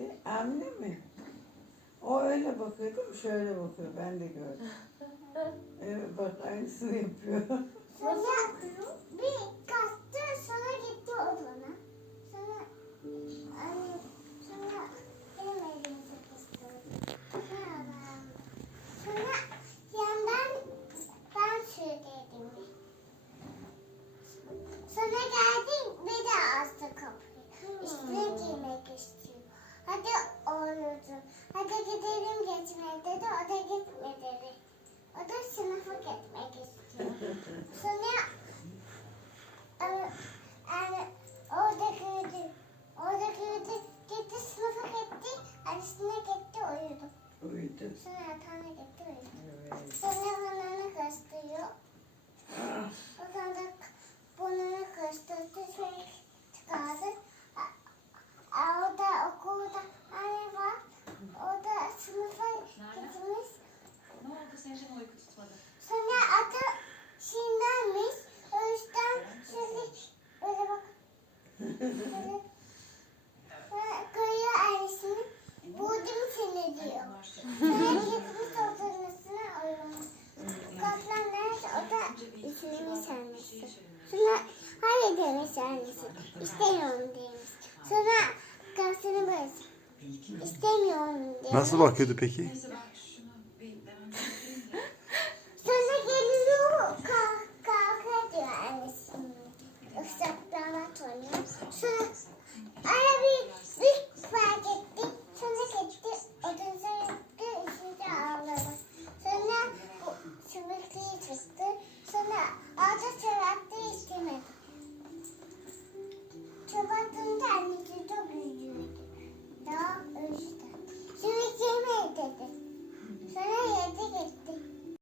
dedi. Anne mi? O öyle bakıyordu, bu şöyle bakıyor. Ben de gördüm. Evet bak aynısını yapıyor. Sonra bir Hadi oğlum. Hadi gidelim geçmeye dedi. O da gitme dedi. O da sınıfa gitmek istiyor. Sonra e, yani orada gördü. Orada gördü. Gitti sınıfa gitti. Annesine gitti uyudu. Uyudu. Sonra yatağına gitti uyudu. Görüyor annesini. Buldum seni diyor. Sonra gitmiş oturmasına uyumuş. Kaplan nerede? O da üstüne sermesi. Sonra hayır demiş annesi. İstemiyorum demiş. Sonra kapsını böyle İstemiyorum demiş. Nasıl bakıyordu peki? 是